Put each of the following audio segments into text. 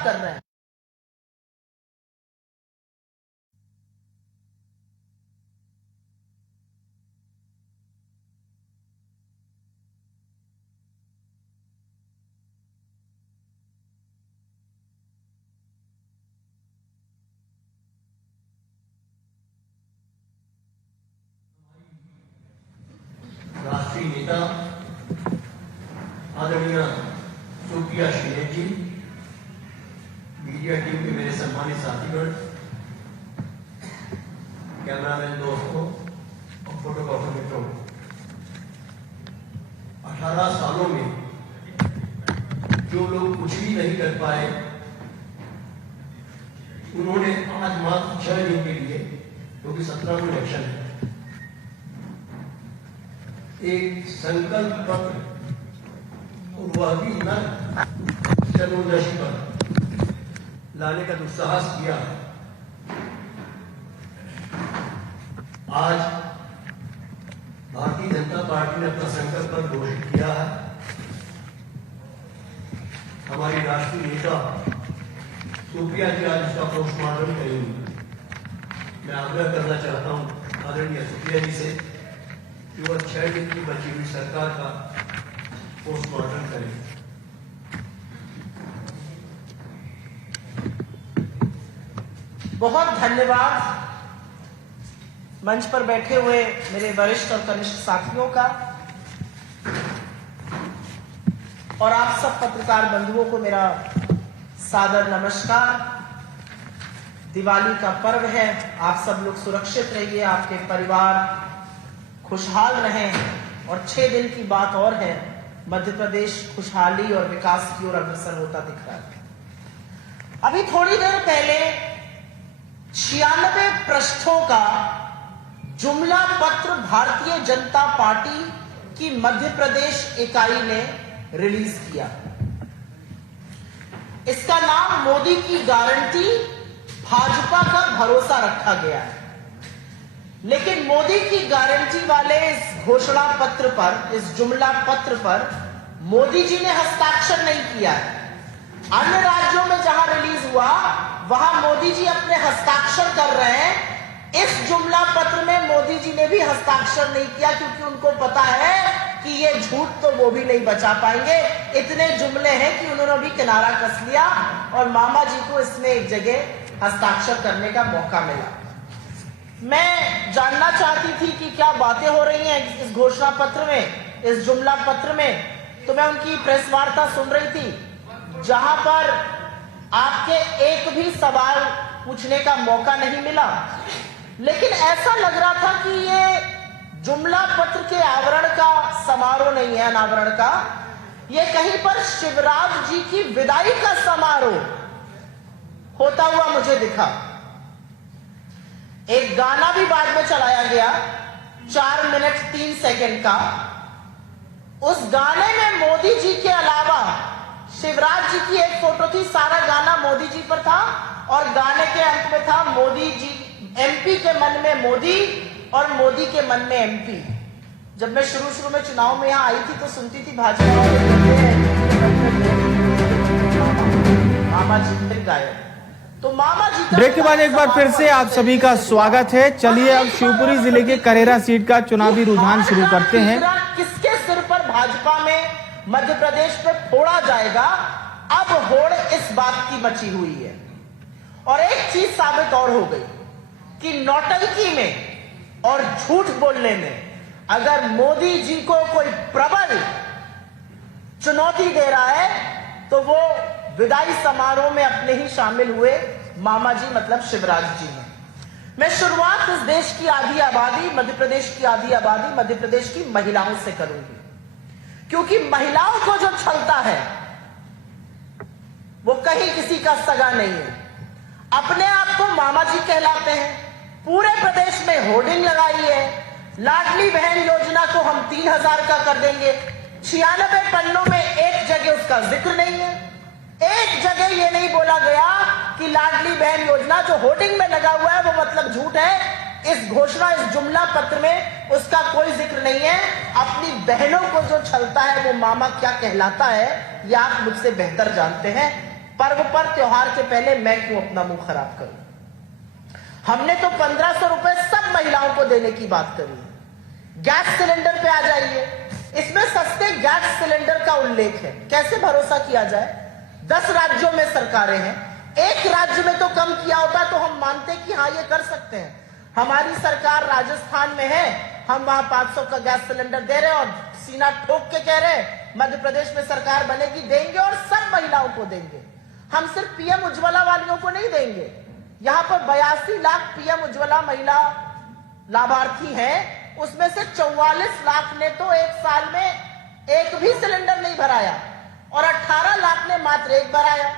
बात कर रहे हैं। राष्ट्रीय नेता आदरणीय सुप्रिया श्रीनेत जी, मीडिया टीम के मेरे सम्मानित साथीगण, कैमरामैन दोस्तों और फोटोग्राफर मित्रों, 18 सालों में जो लोग कुछ भी नहीं कर पाए, उन्होंने आज मात्र 6 दिन के लिए, क्योंकि 17 को इलेक्शन है, एक संकल्प पत्र और वह भी न चतुर्दशी पर लाने का दुस्साहस किया। आज भारतीय जनता पार्टी ने अपना संकल्प पत्र घोषित किया है। हमारी राष्ट्रीय नेता सुप्रिया जी आज उसका पोस्टमार्टम करेंगी। मैं आग्रह करना चाहता हूं आदरणीय सुप्रिया जी से कि वह 6 दिन की बची हुई सरकार का पोस्टमार्टम करें। बहुत धन्यवाद मंच पर बैठे हुए मेरे वरिष्ठ और कनिष्ठ साथियों का, और आप सब पत्रकार बंधुओं को मेरा सादर नमस्कार। दिवाली का पर्व है, आप सब लोग सुरक्षित रहिए, आपके परिवार खुशहाल रहें, और 6 दिन की बात और है, मध्य प्रदेश खुशहाली और विकास की ओर अग्रसर होता दिख रहा है। अभी थोड़ी देर पहले 96 पृष्ठों का जुमला पत्र भारतीय जनता पार्टी की मध्य प्रदेश इकाई ने रिलीज किया। इसका नाम मोदी की गारंटी, भाजपा का भरोसा रखा गया है। लेकिन मोदी की गारंटी वाले इस घोषणा पत्र पर, इस जुमला पत्र पर मोदी जी ने हस्ताक्षर नहीं किया है। अन्य राज्यों में जहां रिलीज हुआ वहां मोदी जी अपने हस्ताक्षर कर रहे हैं। इस जुमला पत्र में मोदी जी ने भी हस्ताक्षर नहीं किया, क्योंकि उनको पता है कि ये झूठ तो वो भी नहीं बचा पाएंगे। इतने जुमले हैं कि उन्होंने भी किनारा कस लिया और मामा जी को इसमें एक जगह हस्ताक्षर करने का मौका मिला। मैं जानना चाहती थी कि क्या बातें हो रही हैं इस घोषणा पत्र में, इस जुमला पत्र में, तो मैं उनकी प्रेस वार्ता सुन रही थी, जहां पर आपके एक भी सवाल पूछने का मौका नहीं मिला। लेकिन ऐसा लग रहा था कि ये जुमला पत्र के आवरण का समारोह नहीं है, अनावरण का, ये कहीं पर शिवराज जी की विदाई का समारोह होता हुआ मुझे दिखा। एक गाना भी बाद में चलाया गया 4 मिनट 3 सेकंड का। उस गाने में मोदी जी के अलावा शिवराज जी की एक फोटो थी, सारा गाना मोदी जी पर था, और गाने के अंत में था मोदी जी, एमपी के मन में मोदी और मोदी के मन में एमपी। जब मैं शुरू में चुनाव में यहां आई थी तो सुनती थी भाजपा मामा जी फिर गायब। तो मामा जी ब्रेक के बाद एक बार फिर से आप सभी का स्वागत है। चलिए अब शिवपुरी जिले के करेरा सीट का चुनावी रुझान शुरू करते हैं। किसके सिर पर भाजपा में मध्य प्रदेश पर फोड़ा जाएगा, अब होड़ इस बात की मची हुई है। और एक चीज साबित और हो गई कि नौटंकी में और झूठ बोलने में अगर मोदी जी को कोई प्रबल चुनौती दे रहा है तो वो विदाई समारोह में अपने ही शामिल हुए मामा जी मतलब शिवराज जी हैं। मैं शुरुआत इस देश की आधी आबादी, मध्य प्रदेश की आधी आबादी, मध्य प्रदेश की महिलाओं से करूंगी, क्योंकि महिलाओं को जो छलता है वो कहीं किसी का सगा नहीं है। अपने आप को मामा जी कहलाते हैं, पूरे प्रदेश में होर्डिंग लगाई है, लाडली बहन योजना को हम 3000 का कर देंगे। 96 पन्नों में एक जगह उसका जिक्र नहीं है, एक जगह ये नहीं बोला गया कि लाडली बहन योजना जो होर्डिंग में लगा हुआ है वो मतलब झूठ है। इस घोषणा, इस जुमला पत्र में उसका कोई जिक्र नहीं है। अपनी बहनों को जो छलता है वो मामा क्या कहलाता है ये आप मुझसे बेहतर जानते हैं। पर्व पर त्योहार के पहले मैं क्यों अपना मुंह खराब करूं? हमने तो 1500 रुपए सब महिलाओं को देने की बात करी है। गैस सिलेंडर पे आ जाइए, इसमें सस्ते गैस सिलेंडर का उल्लेख है। कैसे भरोसा किया जाए? 10 राज्यों में सरकारें हैं, एक राज्य में तो कम किया होता तो हम मानते कि हाँ ये कर सकते हैं। हमारी सरकार राजस्थान में है, हम वहां 500 का गैस सिलेंडर दे रहे हैं और सीना ठोक के कह रहे हैं मध्य प्रदेश में सरकार बनेगी देंगे और सब महिलाओं को देंगे। हम सिर्फ पीएम उज्ज्वला वालियों को नहीं देंगे। यहां पर 82 लाख पीएम उज्ज्वला महिला लाभार्थी हैं, उसमें से 44 लाख ने तो एक साल में एक भी सिलेंडर नहीं भराया और 18 लाख ने मात्र एक भराया।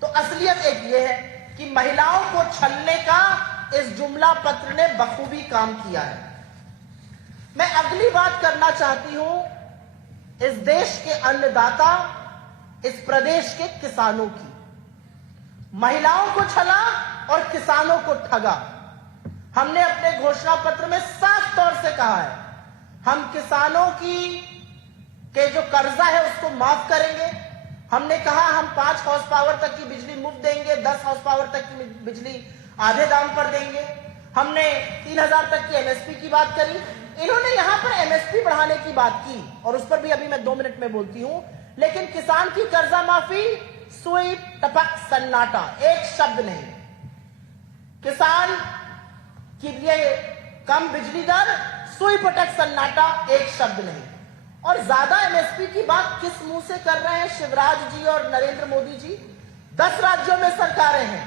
तो असलियत एक ये है कि महिलाओं को छलने का इस जुमला पत्र ने बखूबी काम किया है। मैं अगली बात करना चाहती हूं इस देश के अन्नदाता, इस प्रदेश के किसानों की। महिलाओं को छला और किसानों को ठगा। हमने अपने घोषणा पत्र में साफ तौर से कहा है हम किसानों के जो कर्जा है उसको माफ करेंगे। हमने कहा हम 5 हॉर्स पावर तक की बिजली मुफ्त देंगे, 10 हॉर्स पावर तक की बिजली आधे दाम पर देंगे। हमने 3000 तक की एमएसपी की बात करी। इन्होंने यहां पर एमएसपी बढ़ाने की बात की और उस पर भी अभी मैं 2 मिनट में बोलती हूं। लेकिन किसान की कर्जा माफी, सुई टपक सन्नाटा, एक शब्द नहीं। किसान के लिए कम बिजली दर, सुई पटक सन्नाटा, एक शब्द नहीं। और ज्यादा एमएसपी की बात किस मुंह से कर रहे हैं शिवराज जी और नरेंद्र मोदी जी? 10 राज्यों में सरकारें हैं,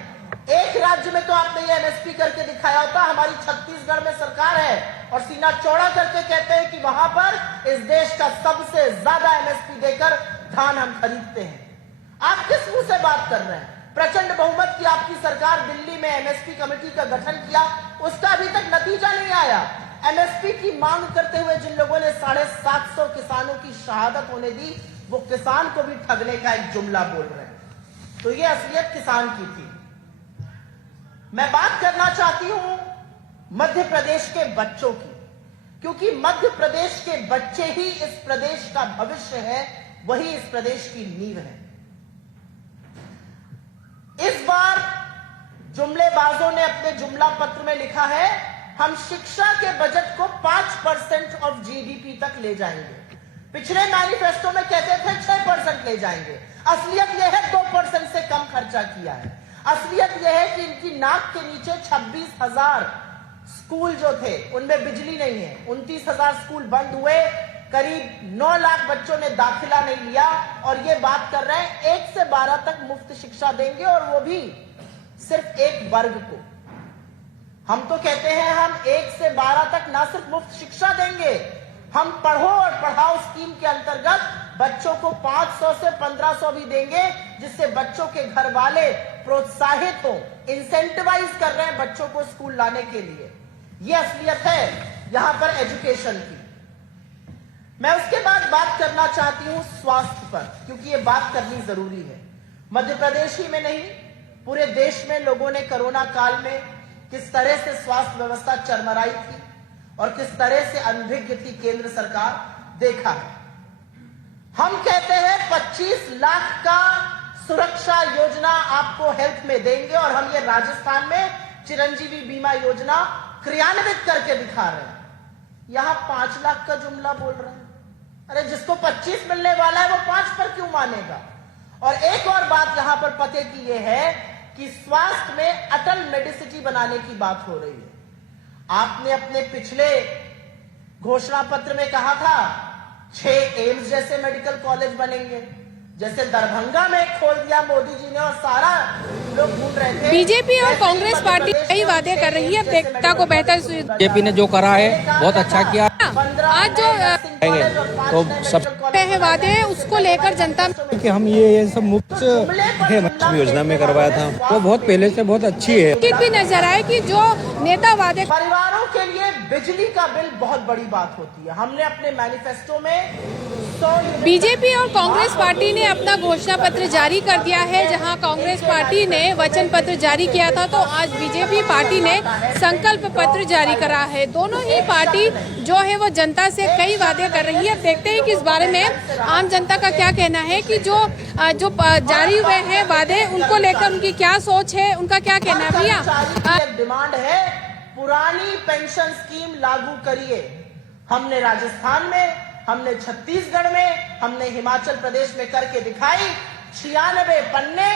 एक राज्य में तो आपने ये एमएसपी करके दिखाया होता। हमारी छत्तीसगढ़ में सरकार है और सीना चौड़ा करके कहते हैं कि वहां पर इस देश का सबसे ज्यादा एमएसपी देकर धान हम खरीदते हैं। आप किस मुंह से बात कर रहे हैं? प्रचंड बहुमत की आपकी सरकार, दिल्ली में एमएसपी कमेटी का गठन किया, उसका अभी तक नतीजा नहीं आया। एमएसपी की मांग करते हुए जिन लोगों ने 750 किसानों की शहादत होने दी, वो किसान को भी ठगने का एक जुमला बोल रहे हैं। तो ये असलियत किसान की थी। मैं बात करना चाहती हूं मध्य प्रदेश के बच्चों की, क्योंकि मध्य प्रदेश के बच्चे ही इस प्रदेश का भविष्य है, वही इस प्रदेश की नींव है। इस बार जुमलेबाजों ने अपने जुमला पत्र में लिखा है हम शिक्षा के बजट को 5% ऑफ जीडीपी तक ले जाएंगे। पिछले मैनिफेस्टो में कहते थे 6% ले जाएंगे। असलियत यह है 2% से कम खर्चा किया है। असलियत यह है कि इनकी नाक के नीचे 26,000 स्कूल जो थे उनमें बिजली नहीं है। 29,000 स्कूल बंद हुए, करीब 9 लाख बच्चों ने दाखिला नहीं लिया और ये बात कर रहे हैं 1 से 12 तक मुफ्त शिक्षा देंगे और वो भी सिर्फ एक वर्ग को। हम तो कहते हैं हम 1 से 12 तक ना सिर्फ मुफ्त शिक्षा देंगे, हम पढ़ो और पढ़ाओ स्कीम के अंतर्गत बच्चों को 500 से 1500 भी देंगे, जिससे बच्चों के घर वाले प्रोत्साहित हो, इंसेंटिवाइज कर रहे हैं बच्चों को स्कूल लाने के लिए। यह असलियत है यहां पर एजुकेशन की। मैं उसके बाद बात करना चाहती हूं स्वास्थ्य पर, क्योंकि यह बात करनी जरूरी है। मध्य प्रदेश ही में नहीं, पूरे देश में लोगों ने कोरोना काल में किस तरह से स्वास्थ्य व्यवस्था चरमराई थी और किस तरह से अनभिज्ञ थी केंद्र सरकार, देखा है। हम कहते हैं 25 लाख का सुरक्षा योजना आपको हेल्थ में देंगे और हम ये राजस्थान में चिरंजीवी बीमा योजना क्रियान्वित करके दिखा रहे हैं। यहां 5 लाख का जुमला बोल रहे हैं। अरे जिसको 25 मिलने वाला है वो 5 पर क्यों मानेगा? और एक और बात यहां पर पते की यह है कि स्वास्थ्य में अटल मेडिसिटी बनाने की बात हो रही है। आपने अपने पिछले घोषणा पत्र में कहा था 6 एम्स जैसे मेडिकल कॉलेज बनेंगे, जैसे दरभंगा में खोल दिया मोदी जी ने और सारा लोग ढूंढ रहे थे। बीजेपी और कांग्रेस पार्टी कई वादे कर रही है, देखता को बेहतर। बीजेपी ने जो करा है बहुत अच्छा किया। आज जो तो सब है वादे उसको लेकर जनता कि हम ये सब मुफ्त योजना में करवाया था, वो बहुत पहले से बहुत अच्छी है। भी नजर आए कि जो नेता वादे परिवारों के लिए बिजली का बिल बहुत बड़ी बात होती है। हमने अपने मैनिफेस्टो में बीजेपी और कांग्रेस पार्टी ने अपना घोषणा पत्र जारी कर दिया है। जहां कांग्रेस पार्टी ने वचन पत्र जारी किया था, तो आज बीजेपी पार्टी ने संकल्प पत्र जारी करा है। दोनों ही पार्टी जो है वो जनता से कई वादे कर रही है। देखते हैं कि इस बारे में आम जनता का क्या कहना है कि जो जारी हुए हैं वादे, उनको लेकर उनकी क्या सोच है, उनका क्या कहना है। भैया, डिमांड है पुरानी पेंशन स्कीम लागू करिए। हमने राजस्थान में, हमने छत्तीसगढ़ में, हमने हिमाचल प्रदेश में करके दिखाई। 96 पन्ने,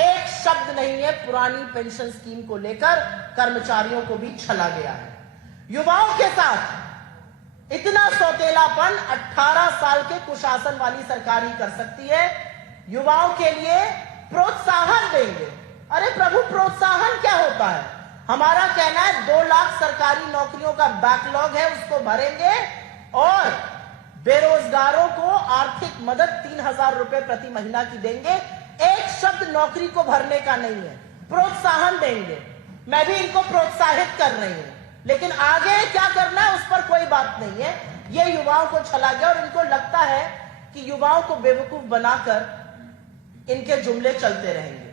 एक शब्द नहीं है पुरानी पेंशन स्कीम को लेकर। कर्मचारियों को भी छला गया है। युवाओं के साथ इतना सौतेलापन 18 साल के कुशासन वाली सरकार ही कर सकती है। युवाओं के लिए प्रोत्साहन देंगे। अरे प्रभु, प्रोत्साहन क्या होता है? हमारा कहना है 2 लाख सरकारी नौकरियों का बैकलॉग है, उसको भरेंगे और बेरोजगारों को आर्थिक मदद 3000 रुपए प्रति महीना की देंगे। एक शब्द नौकरी को भरने का नहीं है, प्रोत्साहन देंगे। मैं भी इनको प्रोत्साहित कर रही हूं, लेकिन आगे क्या करना है उस पर कोई बात नहीं है। ये युवाओं को छला गया और इनको लगता है कि युवाओं को बेवकूफ बनाकर इनके जुमले चलते रहेंगे।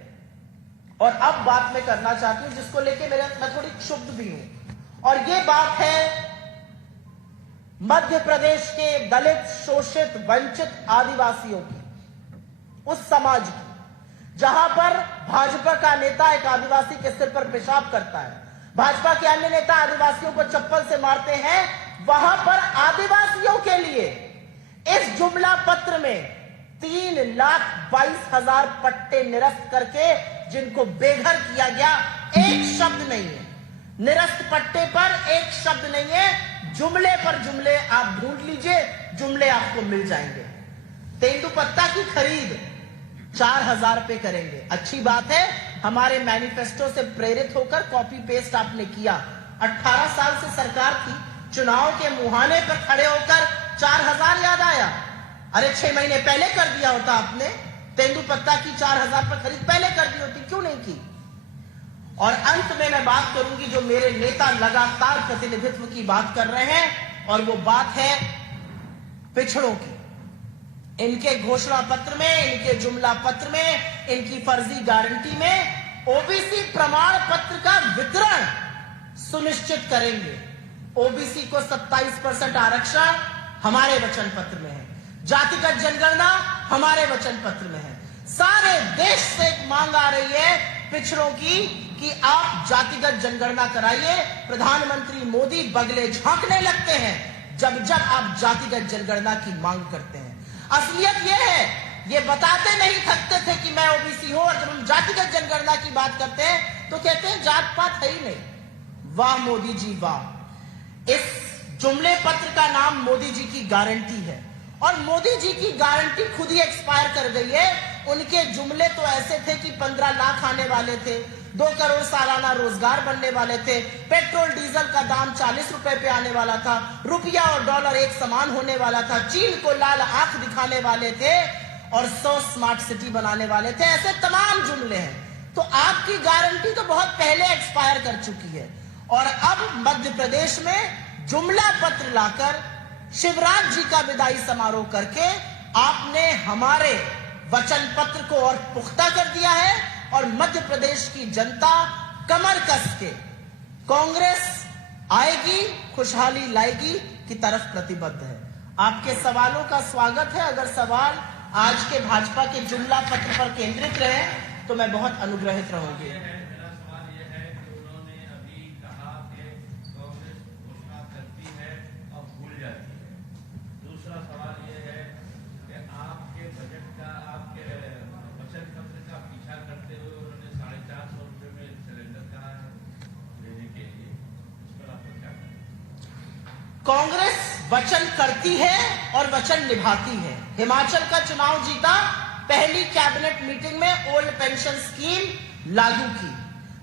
और अब बात मैं करना चाहती हूं जिसको लेके मैं थोड़ी क्षुब्ध भी हूं, और ये बात है मध्य प्रदेश के दलित, शोषित, वंचित आदिवासियों की, उस समाज की जहां पर भाजपा का नेता एक आदिवासी के सिर पर पेशाब करता है, भाजपा के अन्य नेता आदिवासियों को चप्पल से मारते हैं। वहां पर आदिवासियों के लिए इस जुमला पत्र में 3,22,000 पट्टे निरस्त करके जिनको बेघर किया गया, एक शब्द नहीं है। निरस्त पट्टे पर एक शब्द नहीं है। जुमले पर जुमले आप ढूंढ लीजिए, जुमले आपको मिल जाएंगे। तेंदुपत्ता की खरीद 4,000 पे करेंगे, अच्छी बात है। हमारे मैनिफेस्टो से प्रेरित होकर कॉपी पेस्ट आपने किया। 18 साल से सरकार थी, चुनाव के मुहाने पर खड़े होकर 4,000 याद आया। अरे 6 महीने पहले कर दिया होता आपने। तेंदुपत्ता की 4,000 पर खरीद पहले कर दी होती, क्यों नहीं की? और अंत में मैं बात करूंगी जो मेरे नेता लगातार प्रतिनिधित्व की बात कर रहे हैं, और वो बात है पिछड़ों की। इनके घोषणा पत्र में, इनके जुमला पत्र में, इनकी फर्जी गारंटी में ओबीसी प्रमाण पत्र का वितरण सुनिश्चित करेंगे। ओबीसी को 27% आरक्षण हमारे वचन पत्र में है। जातिगत जनगणना हमारे वचन पत्र में है। सारे देश से एक मांग आ रही है पिछड़ों की कि आप जातिगत जनगणना कराइए। प्रधानमंत्री मोदी बगले झांकने लगते हैं जब जब आप जातिगत जनगणना की मांग करते हैं। असलियत यह है, ये बताते नहीं थकते थे कि मैं ओबीसी हूं, और जब हम जातिगत जनगणना की बात करते हैं तो कहते हैं जात पात है ही नहीं। वाह मोदी जी वाह। इस जुमले पत्र का नाम मोदी जी की गारंटी है, और मोदी जी की गारंटी खुद ही एक्सपायर कर गई है। उनके जुमले तो ऐसे थे कि 15 लाख आने वाले थे, 2 करोड़ सालाना रोजगार बनने वाले थे, पेट्रोल डीजल का दाम 40 रुपए पे आने वाला था, रुपया और डॉलर एक समान होने वाला था, चीन को लाल आंख दिखाने वाले थे, और 100 स्मार्ट सिटी बनाने वाले थे। ऐसे तमाम जुमले हैं। तो आपकी गारंटी तो बहुत पहले एक्सपायर कर चुकी है, और अब मध्य प्रदेश में जुमला पत्र लाकर शिवराज जी का विदाई समारोह करके आपने हमारे वचन पत्र को और पुख्ता कर दिया है, और मध्य प्रदेश की जनता कमर कस के कांग्रेस आएगी, खुशहाली लाएगी की तरफ प्रतिबद्ध है। आपके सवालों का स्वागत है। अगर सवाल आज के भाजपा के जुमला पत्र पर केंद्रित रहे तो मैं बहुत अनुग्रहित रहूंगी। कांग्रेस वचन करती है और वचन निभाती है। हिमाचल का चुनाव जीता, पहली कैबिनेट मीटिंग में ओल्ड पेंशन स्कीम लागू की।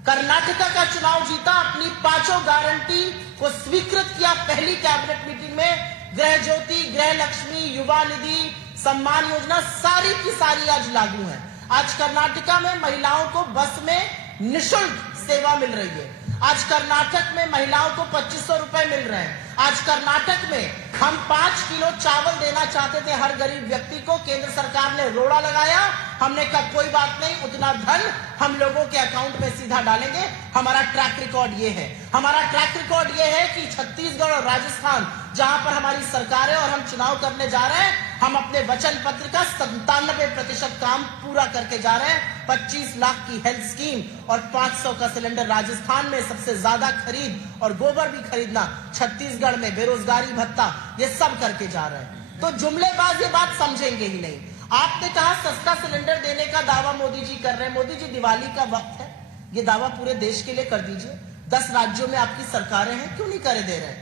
कर्नाटका का चुनाव जीता, अपनी 5 गारंटी को स्वीकृत किया पहली कैबिनेट मीटिंग में। गृह ज्योति, गृह लक्ष्मी, युवा निधि, सम्मान योजना सारी की सारी आज लागू है। आज कर्नाटका में महिलाओं को बस में निःशुल्क सेवा मिल रही है। आज कर्नाटक में महिलाओं को 2500 रुपए मिल रहे हैं। आज कर्नाटक में हम 5 किलो चावल देना चाहते थे हर गरीब व्यक्ति को, केंद्र सरकार ने रोड़ा लगाया। हमने कहा कोई बात नहीं, उतना धन हम लोगों के अकाउंट में सीधा डालेंगे। हमारा ट्रैक रिकॉर्ड ये है, हमारा ट्रैक रिकॉर्ड ये है कि छत्तीसगढ़ और राजस्थान जहां पर हमारी सरकार है और हम चुनाव करने जा रहे हैं, हम अपने वचन पत्र का 97% काम पूरा करके जा रहे हैं। 25 लाख की हेल्थ स्कीम और 500 का सिलेंडर राजस्थान में सबसे ज्यादा खरीद और गोबर भी खरीदना, छत्तीसगढ़ में बेरोजगारी भत्ता, ये सब करके जा रहे हैं। तो जुमलेबाज ये बात समझेंगे ही नहीं। आपने कहा सस्ता सिलेंडर देने का दावा मोदी जी कर रहे हैं। मोदी जी, दिवाली का वक्त है, ये दावा पूरे देश के लिए कर दीजिए। 10 राज्यों में आपकी सरकारें हैं, क्यों नहीं करे दे रहे?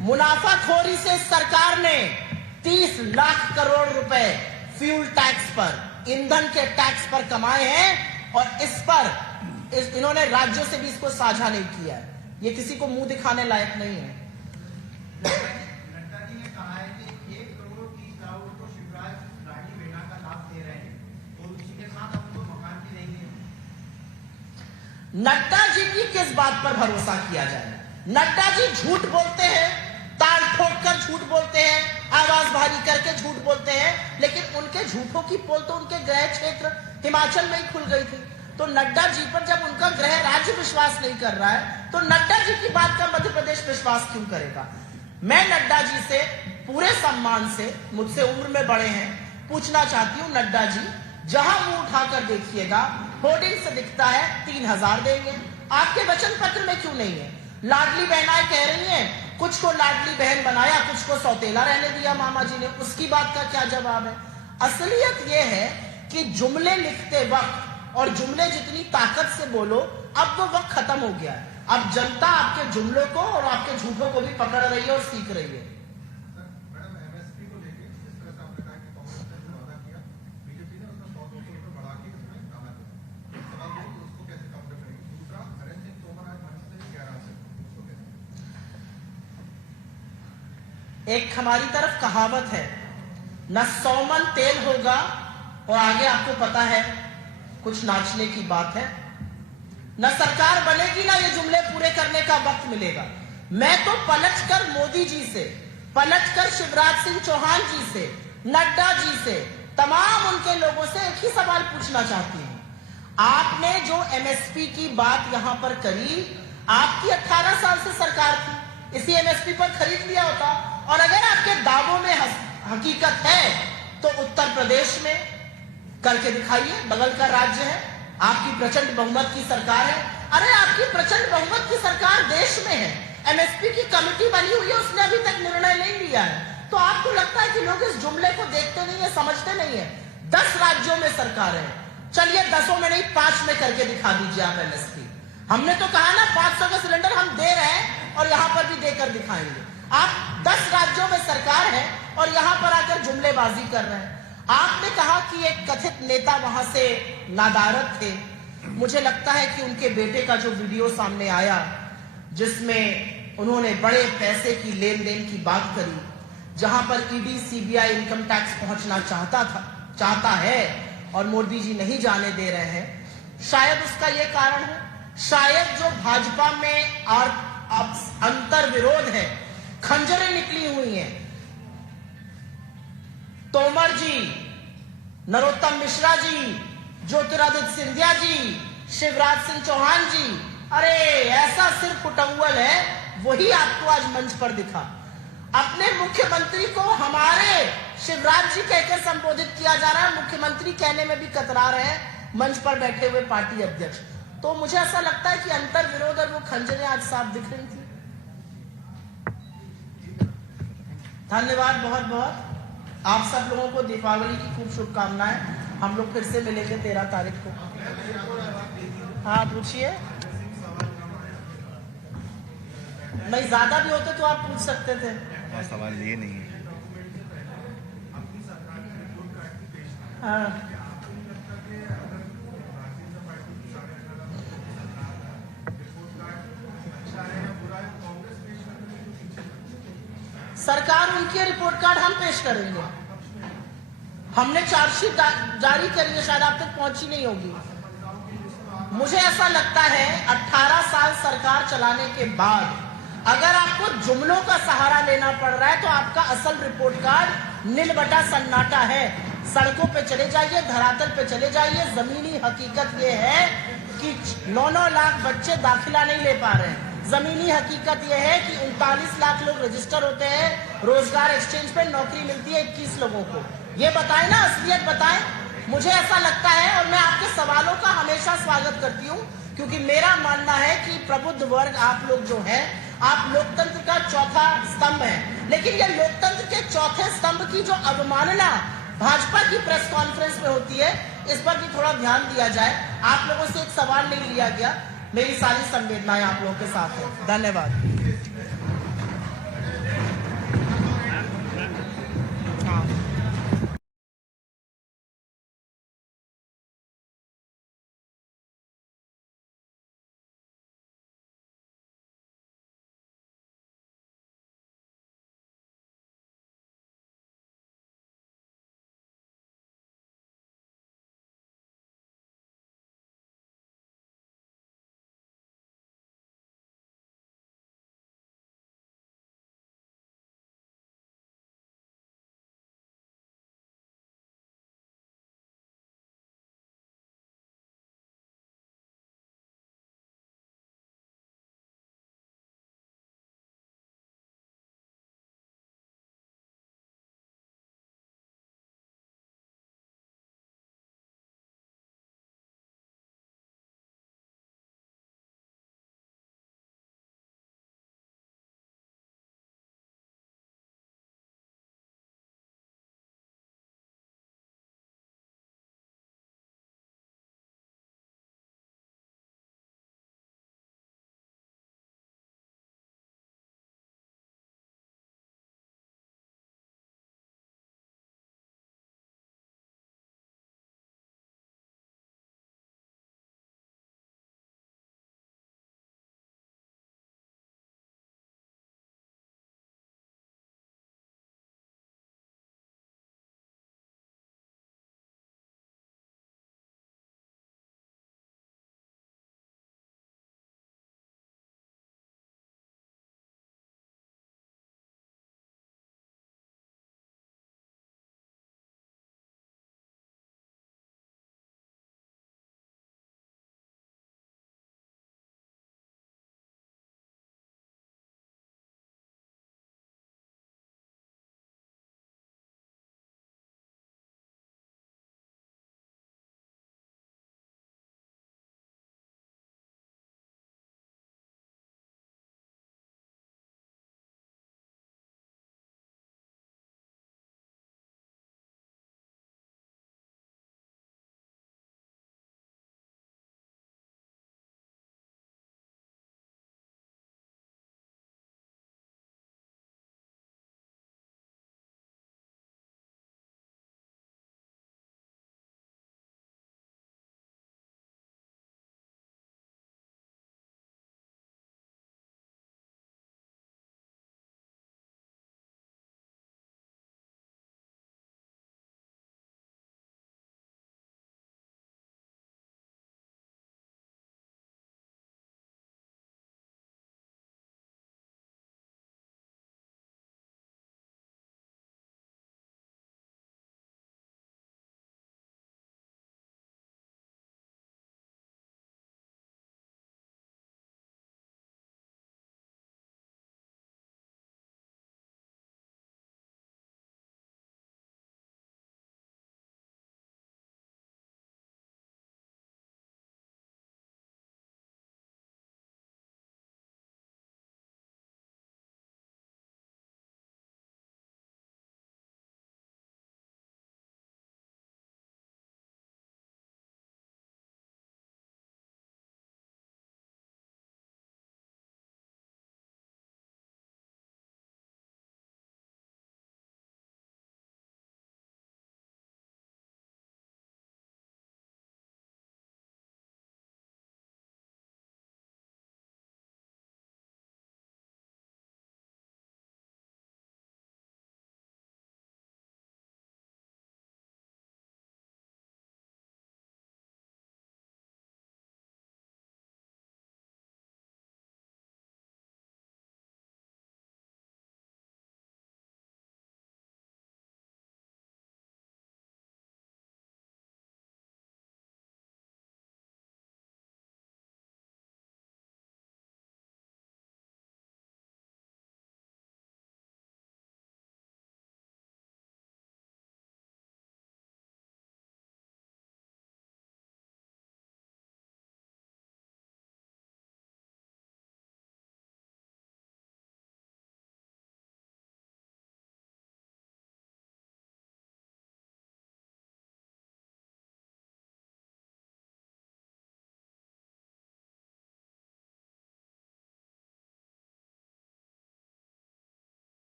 मुनाफाखोरी से सरकार ने 30 लाख करोड़ रुपए फ्यूल टैक्स पर, ईंधन के टैक्स पर कमाए हैं और इस पर इन्होंने राज्यों से भी इसको साझा नहीं किया है। ये किसी को मुंह दिखाने लायक नहीं है। नड्डा जी ने कहा है कि 1 करोड़ 30 लाख को शिवराज गाड़ी बेटा का लाभ दे रहे हैं और उसी के साथ हमको मकान भी देंगे। नड्डा जी की किस बात पर भरोसा किया जाए? नड्डा जी झूठ बोलते हैं, ताल ठोक कर झूठ बोलते हैं, आवाज भारी करके झूठ बोलते हैं, लेकिन उनके झूठों की पोल तो उनके गृह क्षेत्र हिमाचल में ही खुल गई थी। तो नड्डा जी पर जब उनका गृह राज्य विश्वास नहीं कर रहा है, तो नड्डा जी की बात का मध्य प्रदेश विश्वास क्यों करेगा? मैं नड्डा जी से पूरे सम्मान से, मुझसे उम्र में बड़े हैं, पूछना चाहती हूं, नड्डा जी, जहां मुंह उठाकर देखिएगा होर्डिंग से दिखता है 3000 देंगे, आपके वचन पत्र में क्यों नहीं है? लाडली बहनाएं कह रही हैं, कुछ को लाडली बहन बनाया, कुछ को सौतेला रहने दिया मामा जी ने, उसकी बात का क्या जवाब है? असलियत यह है कि जुमले लिखते वक्त और जुमले जितनी ताकत से बोलो, अब वो वक्त खत्म हो गया है। अब जनता आपके जुमलों को और आपके झूठों को भी पकड़ रही है और सीख रही है। मैडम, एमएसपी को लेके जिस तरह से आपने कहा कि कांग्रेस ने जो वादा किया, बीजेपी ने उसमें 100-200 रुपए बढ़ा के उसमें डाला दिया। सवाल ये कि उसको कैसे काउंटर करेंगे? दूसरा, नरेंद्र सिंह तोमर आज मंच से कह रहा है, उसको कैसे? एक हमारी तरफ कहावत है, न 100 मन तेल होगा, और आगे आपको पता है कुछ नाचने की बात है, न सरकार बनेगी, ना ये जुमले पूरे करने का वक्त मिलेगा। मैं तो पलटकर मोदी जी से, पलटकर शिवराज सिंह चौहान जी से, नड्डा जी से, तमाम उनके लोगों से एक ही सवाल पूछना चाहती हूं। आपने जो एमएसपी की बात यहां पर करी, आपकी 18 साल से सरकार थी, इसी एमएसपी पर खरीद लिया होता। और अगर आपके दावों में हकीकत है तो उत्तर प्रदेश में करके दिखाइए, बगल का राज्य है, आपकी प्रचंड बहुमत की सरकार है। अरे आपकी प्रचंड बहुमत की सरकार देश में है, एमएसपी की कमेटी बनी हुई है, उसने अभी तक निर्णय नहीं लिया है। तो आपको लगता है कि लोग इस जुमले को देखते नहीं है, समझते नहीं है? 10 राज्यों में सरकार है, चलिए 10 में नहीं 5 में करके दिखा दीजिए आप एमएसपी। हमने तो कहा ना 500 का सिलेंडर हम दे रहे हैं और यहां पर भी देकर दिखाएंगे। आप 10 राज्यों में सरकार है और यहां पर आकर जुमलेबाजी कर रहे हैं। आपने कहा कि एक कथित नेता वहां से नादारत थे। मुझे लगता है कि उनके बेटे का जो वीडियो सामने आया, जिसमें उन्होंने बड़े पैसे की लेन देन की बात करी, जहां पर ईडी सीबीआई इनकम टैक्स पहुंचना चाहता है और मोदी जी नहीं जाने दे रहे हैं, शायद उसका यह कारण है। शायद जो भाजपा में और अंतर विरोध है, खंजरें निकली हुई हैं। तोमर जी, नरोत्तम मिश्रा जी, ज्योतिरादित्य सिंधिया जी, शिवराज सिंह चौहान जी, अरे ऐसा सिर्फ फुटंगल है, वही आपको आज मंच पर दिखा। अपने मुख्यमंत्री को हमारे शिवराज जी कहकर संबोधित किया जा रहा है, मुख्यमंत्री कहने में भी कतरा रहे हैं मंच पर बैठे हुए पार्टी अध्यक्ष। तो मुझे ऐसा लगता है कि अंतर विरोध और वो खंजरें आज साफ दिख रही थी। धन्यवाद बहुत बहुत। आप सब लोगों को दीपावली की खूब शुभकामनाएं। हम लोग फिर से मिलेंगे 13 तारीख को। हाँ पूछिए, नहीं ज्यादा भी होते तो आप पूछ सकते थे। सवाल ये नहीं है। हाँ सरकार उनकी रिपोर्ट कार्ड हम पेश करेंगे। हमने चार्जशीट जारी करी है, शायद आप तक पहुंची नहीं होगी। मुझे ऐसा लगता है 18 साल सरकार चलाने के बाद अगर आपको जुमलों का सहारा लेना पड़ रहा है तो आपका असल रिपोर्ट कार्ड नील बटा सन्नाटा है। सड़कों पे चले जाइए, धरातल पे चले जाइए, जमीनी हकीकत यह है कि 9-9 लाख बच्चे दाखिला नहीं ले पा रहे हैं। जमीनी हकीकत यह है कि 39 लाख लोग रजिस्टर होते हैं, रोजगार एक्सचेंज पे नौकरी मिलती है 21 लोगों को। ये बताएं ना, असलियत बताएं। मुझे ऐसा लगता है और मैं आपके सवालों का हमेशा स्वागत करती हूं, क्योंकि मेरा मानना है कि प्रबुद्ध वर्ग आप लोग जो है, आप लोकतंत्र का चौथा स्तंभ है। लेकिन ये लोकतंत्र के चौथे स्तंभ की जो अवमानना भाजपा की प्रेस कॉन्फ्रेंस में होती है, इस पर भी थोड़ा ध्यान दिया जाए। आप लोगों से एक सवाल नहीं लिया गया, मेरी सारी संवेदनाएं आप लोगों के साथ है। धन्यवाद।